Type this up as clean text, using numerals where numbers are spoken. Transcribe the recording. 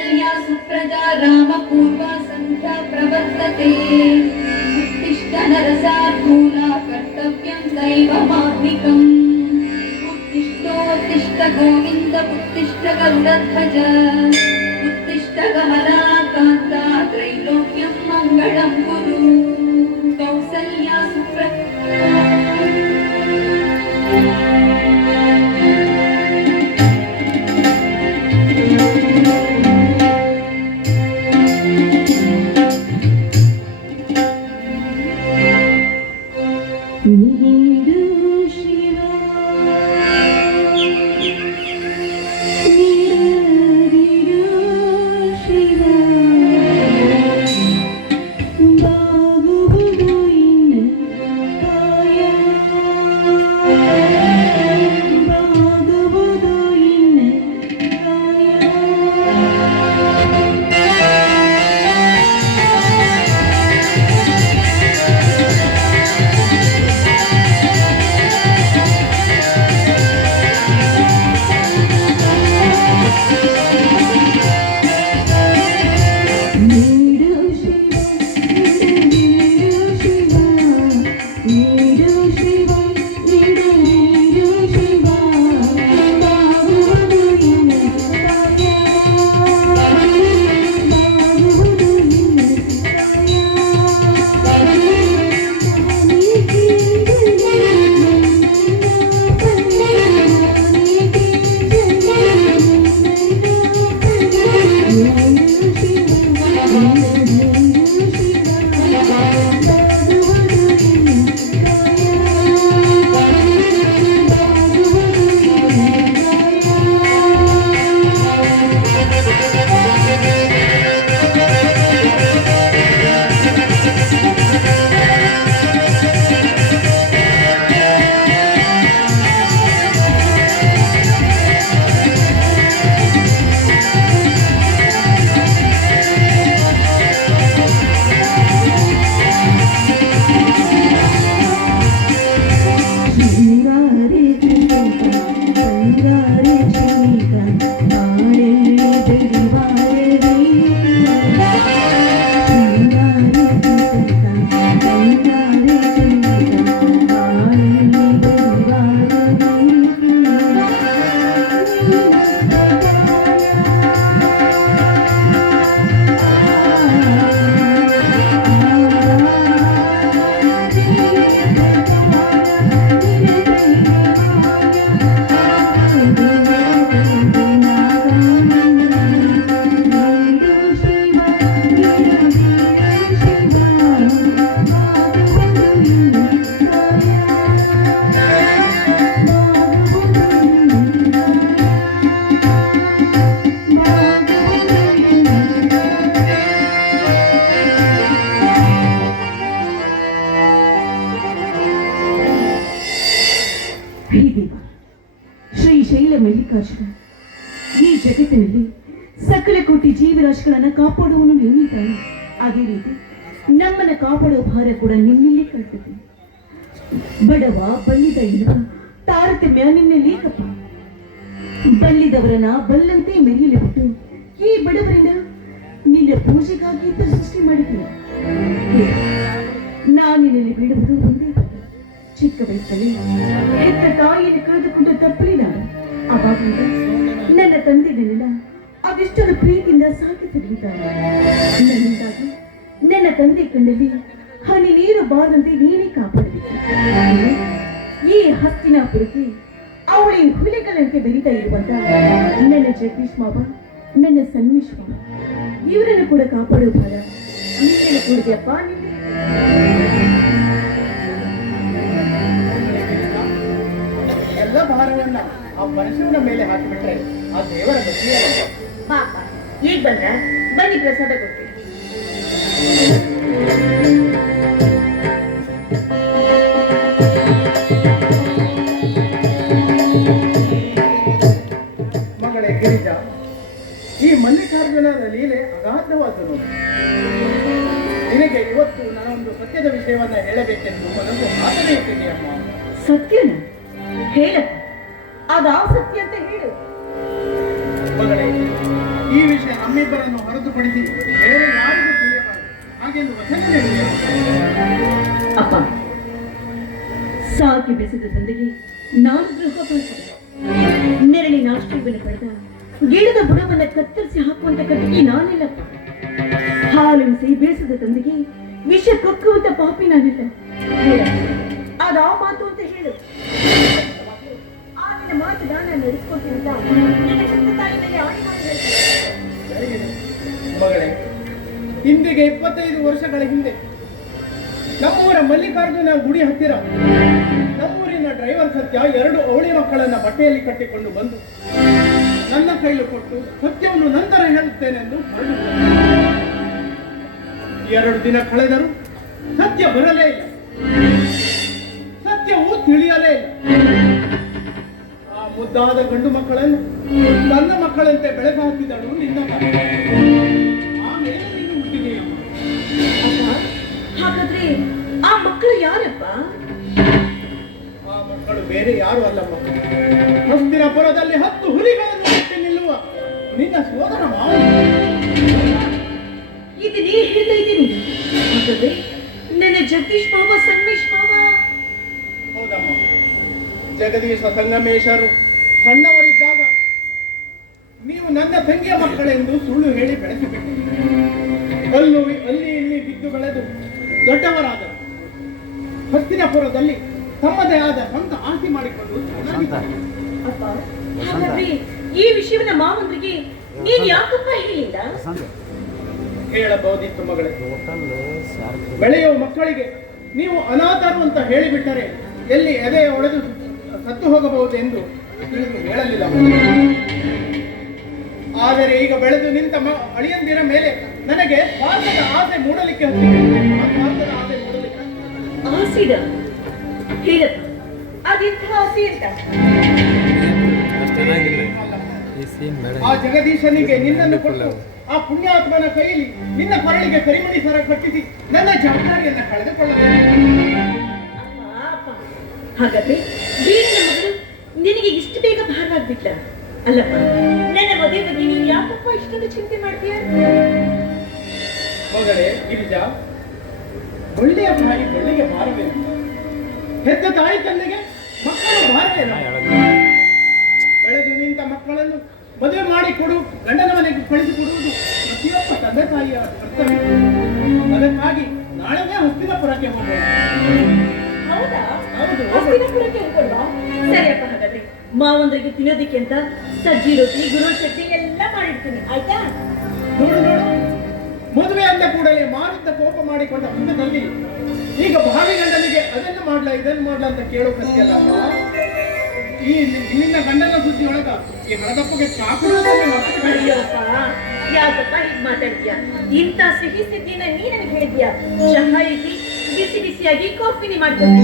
कौसल्या सुप्रजा रामपूर्वा सन्ध्या प्रवर्तते उत्तिष्ठ नरसार्दूला कर्तव्यं दैवमाह्निकम् उत्तिष्ठोत्तिष्ठ गोविन्द उत्तिष्ठ गरुडध्वज उत्तिष्ठ गमना कान्ता त्रैलोक्यं मङ्गलं कुरु कौसल्या ಶ್ರೀಶೈಲ ಮಲ್ಲಿಕಾರ್ಜುನ ಈ ಜಗತ್ತಿನಲ್ಲಿ ಸಕಲ ಕೋಟಿ ಜೀವರಾಶಿಗಳನ್ನು ಕಾಪಾಡುವನು ನೀನಿದ್ದಾನೆ. ಅದೇ ರೀತಿ ನಮ್ಮನ್ನು ಕಾಪಾಡುವ ಭಾರ ಕೂಡ ನಿನ್ನಲ್ಲಿ ಕಲ್ಪಿದೆ. ಬಡವ ಬಲ್ಲಿದ ಇರುವ ತಾರತಮ್ಯ ನಿನ್ನಲ್ಲಿ ಕಪ್ಪ. ಬಲ್ಲಿದವರನ್ನ ಬಲ್ಲಂತೆ ಮೆರೆಯಲು ಬಿಟ್ಟು ಈ ಬಡವರನ್ನ ನಿನ್ನ ಪೂಜೆಗಾಗಿ ಸೃಷ್ಟಿ ಮಾಡಿದ್ದೀನಿ. ನಾನಿನಲ್ಲಿ ಬಿಡುವುದು ಒಂದೇ. ಚಿಕ್ಕ ವಯಸ್ಸಲ್ಲಿ ಹೆತ್ತ ತಾಯಿಯನ್ನು ಕಳೆದುಕೊಂಡು ತಪ್ಪಲಿ ನಾನು. ಅವಾಗಿಂದ ನನ್ನ ತಂದೆಗಳನ್ನ ಅವಿಷ್ಟರ ಪ್ರೀತಿಯಿಂದ ಸಾಕಿ ತೆಗೆದಿದ್ದಾರೆ. ನನ್ನಿಂದಾಗಿ ನನ್ನ ತಂದೆ ಕಣ್ಣಲ್ಲಿ ಹನಿ ನೀರು ಬಾರದಂತೆ ನೀನೇ ಕಾಪಾಡಬೇಕು. ಈ ಹಸ್ತಿನಾಪುರಕ್ಕೆ ಅವಳಿ ಹುಲಿಗಳಂತೆ ಬೆರೀತಾ ಇರುವಂತ ನನ್ನ ಜಗದೀಶ್ ಮಾವ, ನನ್ನ ಸನ್ನಿಶ್ ಮಾವ, ಇವರನ್ನು ಕೂಡ ಕಾಪಾಡುವ ಭಾರ ನಿನ್ನೆಲ್ಲ ಕೊಡಿದೆಯಪ್ಪ. ಎಲ್ಲ ಭಾರವನ್ನ ಆ ಪರಶುವಿನ ಮೇಲೆ ಹಾಕಿಬಿಟ್ರೆ ಆ ದೇವರ ಗತಿಯಲ್ಲ. ಪಾಪ ಈಗ ಬಂದ ಬನ್ನಿ ಪ್ರಸಾದ ಕೊಡ್ತೀನಿ. ಮಗಳೇ ಗಿರಿಜಾ, ಈ ಮಲ್ಲಿಕಾರ್ಜುನರ ಲೀಲೆ ಅಗಾಧವಾದನು. ನಿನಗೆ ಇವತ್ತು ನಾನೊಂದು ಸತ್ಯದ ವಿಷಯವನ್ನ ಹೇಳಬೇಕೆಂದು ಮನಸ್ಸು ಆಸರೆ ಇಟ್ಟಿದೆಯಮ್ಮ. ಸತ್ಯನ ಹೇಳ, ಅದಾವ ಸತ್ಯ ಅಂತ ಹೇಳು ಮಗಳೇ. ಈ ವಿಷಯ ನಮ್ಮಿಬ್ಬರನ್ನು ಹೊರತುಪಡಿಸಿ ಬೇರೆ ಯಾರಿಗೂ ತಿಳಿಯಬಾರದು ಹಾಗೆಂದು ವಚನ ನೀಡಿದೆ. ಅಪ್ಪ, ಸಾಕಿ ಬೆಸೆದ ತಂದೆಗೆ ನಾನು ದ್ರೋಹ ಮಾಡಿದೆ. ನೆರಳಿನ ಆಶ್ರಯವನ್ನು ಪಡೆದ ಗಿಡದ ಬುಡವನ್ನು ಕತ್ತರಿಸಿ ಹಾಕುವಂತ ಕಟ್ಟಿಗೆ ನಾನಿಲ್ಲಪ್ಪ. ಹಾಲುಣಿಸಿ ಬೇಸದ ತಂದೆಗೆ ವಿಷ ಕಕ್ಕುವಂತ ಪಾಪಿ ನಾನಿಲ್ಲ. ಅದ ಆ ಮಾತು ಅಂತ ಹೇಳು. ಆಗಿನ ಮಾತು ನಾನು ನಡೆಸ್ಕೊತೀನಿ ಅಂತ ನಿನ್ನ ಹೆತ್ತ ತಾಯಿ ಮೇಲೆ ಆಣೆ ಮಾಡಿ ಹೇಳ್ತೀನಿ. ಮಗಳೇ, ಇಂದಿಗೆ 25 ವರ್ಷಗಳ ಹಿಂದೆ ನಮ್ಮೂರ ಮಲ್ಲಿಕಾರ್ಜುನ ಗುಡಿ ಹತ್ತಿರ ನಮ್ಮೂರಿನ ಡ್ರೈವರ್ ಸತ್ಯ 2 ಅವಳಿ ಮಕ್ಕಳನ್ನ ಬಟ್ಟೆಯಲ್ಲಿ ಕಟ್ಟಿಕೊಂಡು ಬಂದು ನನ್ನ ಕೈಲು ಕೊಟ್ಟು ಸತ್ಯವನ್ನು ನಂತರ ಹೇಳುತ್ತೇನೆಂದು ಹೊರಟು ಹೋದ. 2 ದಿನ ಕಳೆದರೂ ಸತ್ಯ ಬರಲೇ ಇಲ್ಲ. ಸತ್ಯವು ತಿಳಿಯಲೇ ಇಲ್ಲ. ಆ ಮುದ್ದಾದ ಗಂಡು ಮಕ್ಕಳನ್ನು ನನ್ನ ಮಕ್ಕಳಂತೆ ಬೆಳೆದು ಹಾಕಿದಳು ನಿನ್ನ ತಾಯಿ. ಆಮೇಲೆ ನೀನು ಹುಟ್ಟಿದೆಯಮ್ಮ. ಅಪ್ಪ, ಹಾಗಾದ್ರೆ ಆ ಮಕ್ಕಳು ಯಾರಪ್ಪ? ಆ ಮಕ್ಕಳು ಬೇರೆ ಯಾರು ಅಲ್ಲಮ್ಮ, ಹಸ್ತಿನಾಪುರದಲ್ಲಿ 10 ಹುಲಿಗಳನ್ನು ಹುಟ್ಟಿ ನಿಲ್ಲುವ ನಿನ್ನ ಸೋದರ ಮಾವ. ಇದು ನೀ ಹೇಳ್ತಾ ಇದ್ದೀನಿ. ಹಾಗಾದ್ರೆ ನನ್ನ ಜಗದೀಶ್ ಮಾವ, ಸಂಗಮೇಶ್ ಮಾವ. ಹೌದಮ್ಮ, ಜಗದೀಶ ಸಂಗಮೇಶರು ಸಣ್ಣವರಿದ್ದಾಗ ನೀವು ನನ್ನ ತಂಗಿಯ ಮಕ್ಕಳೆಂದು ಸುಳ್ಳು ಹೇಳಿ ಬೆಳೆಸಿಬಿಟ್ಟಿದ್ದೀರಿ. ಅಲ್ಲಿ ಇಲ್ಲಿ ಬಿದ್ದು ಬೆಳೆದು ದೊಡ್ಡವರಾದರು. ಹಸ್ತಿನಾಪುರದಲ್ಲಿ ತಮ್ಮದೇ ಆದ ಸ್ವಂತ ಆಸ್ತಿ ಮಾಡಿಕೊಂಡು ಚೆನ್ನಾಗಿದ್ದಾರೆ. ಅಪ್ಪ, ಹಾಗಾದ್ರೆ ಈ ವಿಷಯವನ್ನ ಮಾವಂದ್ರಿಗೆ ನೀನ್ ಯಾಕಪ್ಪ ಹೇಳಿಲ್ಲ? ಹೇಳಬಹುದಿತ್ತು ಮಗಳೇ. ಬೆಳೆಯುವ ಮಕ್ಕಳಿಗೆ ನೀವು ಅನಾಥರು ಅಂತ ಹೇಳಿಬಿಟ್ಟರೆ ಎಲ್ಲಿ ಎದೆ ಒಡೆದು ಸತ್ತು ಹೋಗಬಹುದು ಎಂದು ಹೇಳಲಿಲ್ಲ. ಆದರೆ ಈಗ ಬೆಳೆದು ನಿಂತ ಅಳಿಯಂದಿರ ಮೇಲೆ ನನಗೆ ಸ್ವಾರ್ಥದ ಆಸೆ ಮೂಡಲಿಕ್ಕೆ ಸ್ವಾರ್ಥದ ಆಸೆ ಮೂಡಲಿಕ್ಕೆ ಆಸಿಡ ಹೇಳಪ್ಪ, ಅದೆಂಥ ಆಸೆ ಅಂತ? ಆ ಜಗದೀಶನಿಗೆ ನಿನ್ನನ್ನು ಕೊಟ್ಟು ಆ ಪುಣ್ಯಾತ್ಮನ ಕೈಯಲ್ಲಿ ನಿನ್ನ ಕೊರಳಿಗೆ ಕರಿಮಣಿ ಸರ ಕಟ್ಟಿಸಿ ನನ್ನ ಜವಾಬ್ದಾರಿಯನ್ನ ಕಳೆದುಕೊಳ್ಳಬೇಕು. ಹಾಗಾದ್ರೆ ಬೀರಿನ ಮಗಳು ನಿನಗೆ ಇಷ್ಟು ಬೇಗ ಭಾರವಾಗ್ಬಿಟ್ಲ ಅಲ್ಲಪ್ಪ? ನನ್ನ ಮದುವೆ ಬಗ್ಗೆ ನೀನು ಯಾಕಪ್ಪ ಇಷ್ಟೊಂದು ಚಿಂತೆ ಮಾಡ್ತೀಯ? ಮಗಳೇ ಗಿರಿಜಾ, ಒಳ್ಳೆಯ ತಾಯಿ ಒಳ್ಳೆಯ ಭಾರವೇನು? ಹೆತ್ತ ತಾಯಿ ತಂದೆಗೆ ಮಕ್ಕಳು ಭಾರವೇನು? ಬೆಳೆದು ನಿಂತ ಮಕ್ಕಳನ್ನು ಮದುವೆ ಮಾಡಿ ಕೊಡು, ಗಂಡನ ಮನೆಗೆ ಕಳಿಸಿಕೊಡುವುದು ಪ್ರತಿಯೊಬ್ಬ ತಂದೆ ತಾಯಿಯ ಕರ್ತವ್ಯ. ಅದಕ್ಕಾಗಿ ನಾಳೆನೇ ಹಸ್ತಿನಾಪುರಕ್ಕೆ ಹೋಗೋಣ. ಹೌದಾ? ಹೌದು. ಹಸ್ತಿನಾಪುರಕ್ಕೆ ಹೋಗೋಣ. ಸರಿಯಪ್ಪ, ಹಾಗಾದ್ರೆ ಮಾವಂದ್ರಿಗೆ ತಿನ್ನೋದಿಕ್ಕೆ ಅಂತ ಸಜ್ಜಿ ರೊಟ್ಟಿ, ಗುರು ಚಟ್ನಿ ಎಲ್ಲ ಮಾಡಿರ್ತೀನಿ, ಆಯ್ತಾ? ನೋಡು, ಮದುವೆ ಅಂದ ಕೂಡಲೇ ಮಾರುತ್ತ ಕೋಪ ಮಾಡಿಕೊಂಡ ಮುಂದದಲ್ಲಿ ಈಗ ಭಾವಿ ಗಂಡನಿಗೆ ಅದನ್ನು ಮಾಡ್ಲಾ ಇದನ್ನು ಮಾಡ್ಲಾ ಅಂತ ಕೇಳೋ ಪ್ರತಿಯಲ್ಲ. ಈ ನಿನ್ನ ಗಂಡನ ಸುದ್ದಿ ಒಳಗ ಈ ಹಣದಪ್ಪಗೆ ಅಯ್ಯಪ್ಪ, ಯಾಕಪ್ಪ ಹೀಗ್ ಮಾತಾಡ್ತೀಯ? ಇಂಥ ಸಿಹಿ ಸುದ್ದಿನ ನೀ ನನಗೆ ಹೇಳಿದ್ಯಾ? ಚಹಾ ಇಟ್ಟು ಬಿಸಿ ಬಿಸಿಯಾಗಿ ಕಾಫಿನಿ ಮಾಡ್ಕೊಂಡು